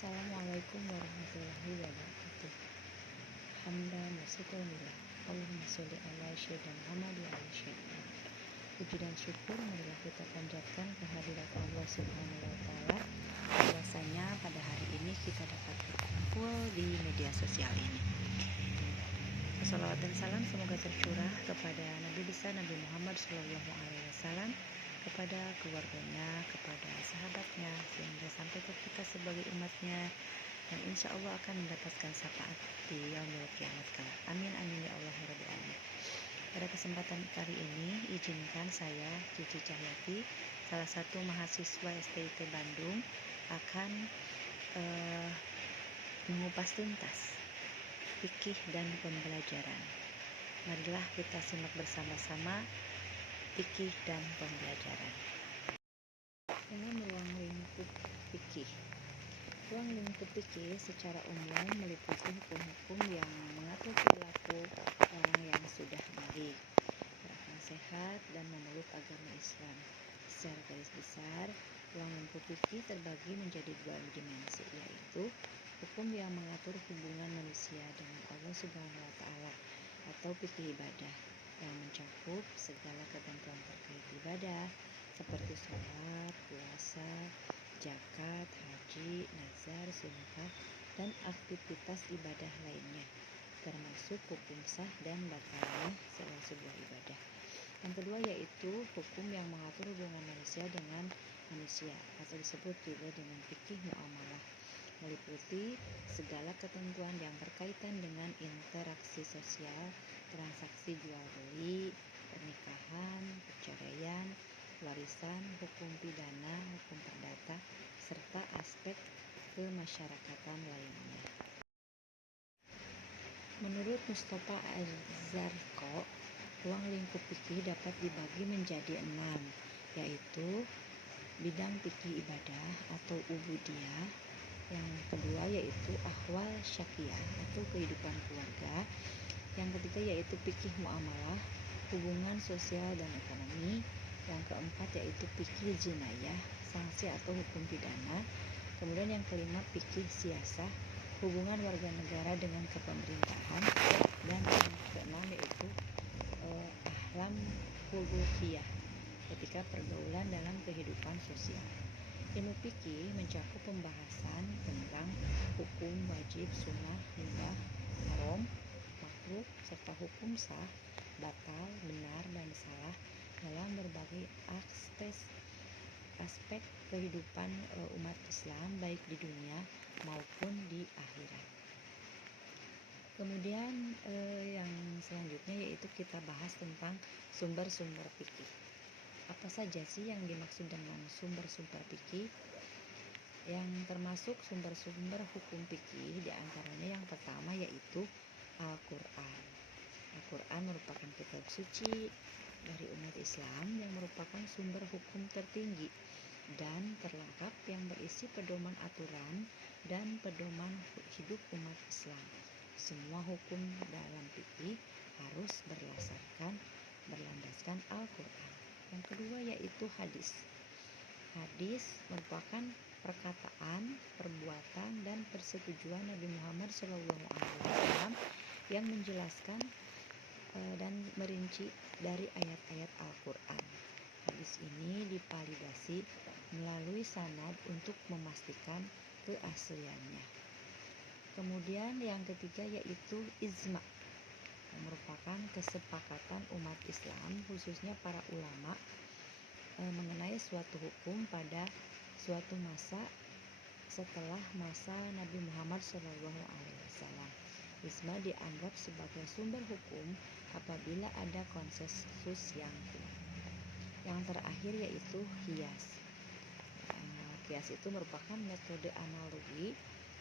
Assalamualaikum warahmatullahi wabarakatuh. Hamdan wa syukurillah. Allahumma sholli ala sayyidina Muhammad wa ala sayyidina. Puji dan syukur marilah kita panjatkan kehadirat Allah Subhanahu wa taala. Bahwasanya pada hari ini kita dapat berkumpul di media sosial ini. Salawat dan salam semoga tercurah kepada Nabi besar Nabi Muhammad Shallallahu Alaihi Wasallam, kepada keluarganya, kepada sahabatnya, sehingga sampai ke kita sebagai umatnya, dan insya Allah akan mendapatkan syafaat di yaumil kiamat kelak. Amin amin ya Allah ya Rabbal alamin. Pada kesempatan kali ini izinkan saya Cici Cahyati, salah satu mahasiswa STIT Bandung, akan mengupas tuntas fikih dan pembelajaran. Marilah kita simak bersama-sama fikih dan pembelajaran. Ini ruang lingkup fikih. Ruang lingkup fikih secara umum meliputi hukum-hukum yang mengatur perilaku orang yang sudah balik, berakal sehat dan memeluk agama Islam. Secara garis besar, ruang lingkup fikih terbagi menjadi dua dimensi, yaitu hukum yang mengatur hubungan manusia dengan Allah Subhanahu wa taala atau fikih ibadah yang mencakup segala ketentuan terkait ibadah seperti sholat, puasa, zakat, haji, nazar, sumpah, dan aktivitas ibadah lainnya, termasuk hukum sah dan batalnya sebuah ibadah. Yang kedua yaitu hukum yang mengatur hubungan manusia dengan manusia atau disebut juga dengan fikih muamalah, meliputi segala ketentuan yang berkaitan dengan interaksi sosial, transaksi jual beli, pernikahan, perceraian, warisan, hukum pidana, hukum perdata, serta aspek kemasyarakatan lainnya. Menurut Mustafa Az-Zarqo, ruang lingkup fikih dapat dibagi menjadi 6, yaitu bidang fikih ibadah atau ubudiyah. Yang kedua yaitu ahwal syakiyah atau kehidupan keluarga. Yang ketiga yaitu fikih muamalah, hubungan sosial dan ekonomi. Yang keempat yaitu fikih jinayah, sanksi atau hukum pidana. Kemudian yang kelima fikih siasah, hubungan warga negara dengan kepemerintahan. Dan yang keenam yaitu ahlam hubukiyah, ketika pergaulan dalam kehidupan sosial. Ilmu fikih mencakup pembahasan tentang hukum wajib, sunnah, mubah, haram, makruh, serta hukum sah, batal, benar, dan salah dalam berbagai aspek kehidupan umat Islam, baik di dunia maupun di akhirat. Kemudian yang selanjutnya yaitu kita bahas tentang sumber-sumber fikih. Apa saja sih yang dimaksud dengan sumber-sumber fikih? Yang termasuk sumber-sumber hukum fikih diantaranya yang pertama yaitu Al-Quran. Al-Quran merupakan kitab suci dari umat Islam yang merupakan sumber hukum tertinggi dan terlengkap yang berisi pedoman aturan dan pedoman hidup umat Islam. Semua hukum dalam fikih harus berlandaskan Al-Quran. Yang kedua yaitu hadis. Hadis merupakan perkataan, perbuatan, dan persetujuan Nabi Muhammad SAW yang menjelaskan dan merinci dari ayat-ayat Al-Quran. Hadis ini divalidasi melalui sanad untuk memastikan keasliannya. Kemudian yang ketiga yaitu ijma, yang merupakan kesepakatan umat Islam khususnya para ulama mengenai suatu hukum pada suatu masa setelah masa Nabi Muhammad SAW. Ijma dianggap sebagai sumber hukum apabila ada konsensus yang kuat. Yang terakhir yaitu qiyas. Qiyas itu merupakan metode analogi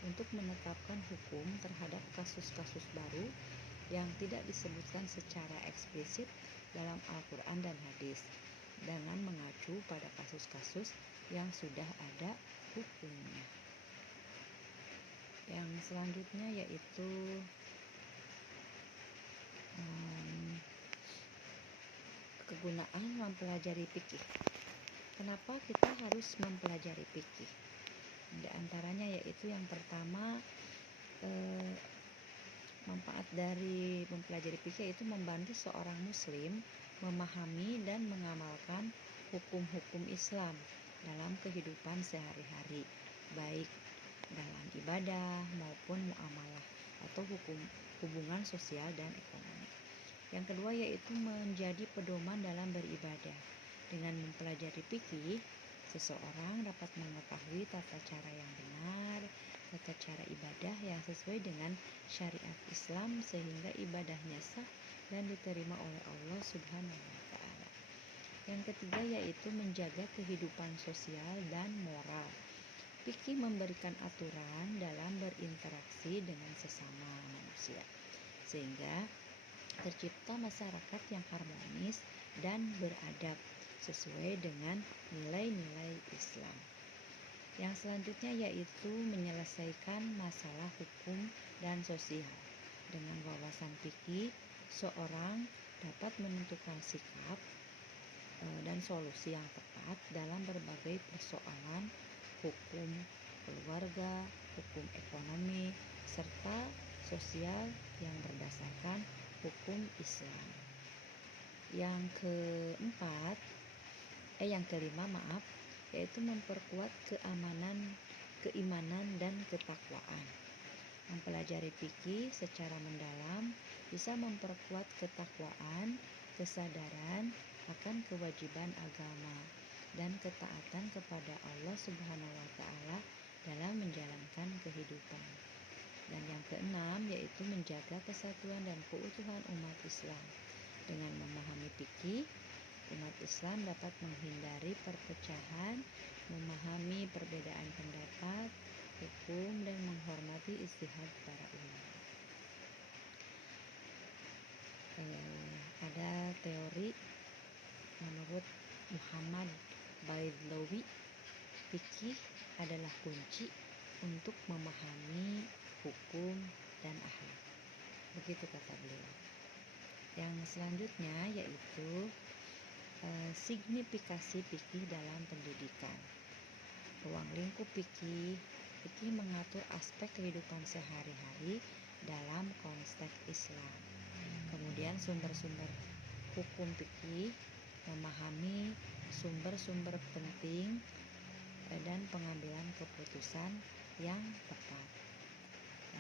untuk menetapkan hukum terhadap kasus-kasus baru yang tidak disebutkan secara eksplisit dalam Al-Quran dan hadis, dengan mengacu pada kasus-kasus yang sudah ada hukumnya. Yang selanjutnya yaitu kegunaan mempelajari fikih. Kenapa kita harus mempelajari fikih? Di antaranya yaitu yaitu yang pertama, manfaat dari mempelajari fikih itu membantu seorang muslim memahami dan mengamalkan hukum-hukum Islam dalam kehidupan sehari-hari, baik dalam ibadah maupun muamalah atau hubungan sosial dan ekonomi. Yang kedua yaitu menjadi pedoman dalam beribadah. Dengan mempelajari fikih, seseorang dapat mengetahui tata cara yang benar, tata cara ibadah yang sesuai dengan syariat Islam sehingga ibadahnya sah dan diterima oleh Allah Subhanahu wa taala. Yang ketiga yaitu menjaga kehidupan sosial dan moral. Fikih memberikan aturan dalam berinteraksi dengan sesama manusia, sehingga tercipta masyarakat yang harmonis dan beradab sesuai dengan nilai-nilai Islam. Yang selanjutnya yaitu menyelesaikan masalah hukum dan sosial. Dengan wawasan fikih, seorang dapat menentukan sikap dan solusi yang tepat dalam berbagai persoalan hukum keluarga, hukum ekonomi, serta sosial yang berdasarkan hukum Islam. Yang kelima, yaitu memperkuat keimanan dan ketakwaan. Mempelajari fikih secara mendalam bisa memperkuat ketakwaan, kesadaran akan kewajiban agama, dan ketaatan kepada Allah Subhanahu wa taala dalam menjalankan kehidupan. Dan yang keenam yaitu menjaga kesatuan dan keutuhan umat Islam. Dengan memahami fikih, umat Islam dapat menghindari perpecahan, memahami perbedaan pendapat, hukum, dan menghormati ijtihad para ulama. Ada teori menurut Muhammad Baidlawi, fikih adalah kunci untuk memahami hukum dan akhlak. Begitu kata beliau. Yang selanjutnya yaitu signifikasi fikih dalam pendidikan. Ruang lingkup fikih mengatur aspek kehidupan sehari-hari dalam konteks Islam. Kemudian sumber-sumber hukum fikih, memahami sumber-sumber penting dan pengambilan keputusan yang tepat.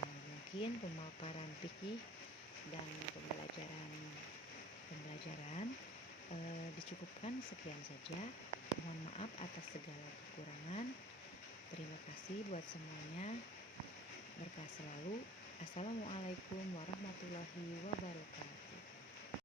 Mungkin pemaparan fikih dan pembelajaran dicukupkan sekian saja. Mohon maaf atas segala kekurangan. Terima kasih buat semuanya. Berkah selalu. Assalamualaikum warahmatullahi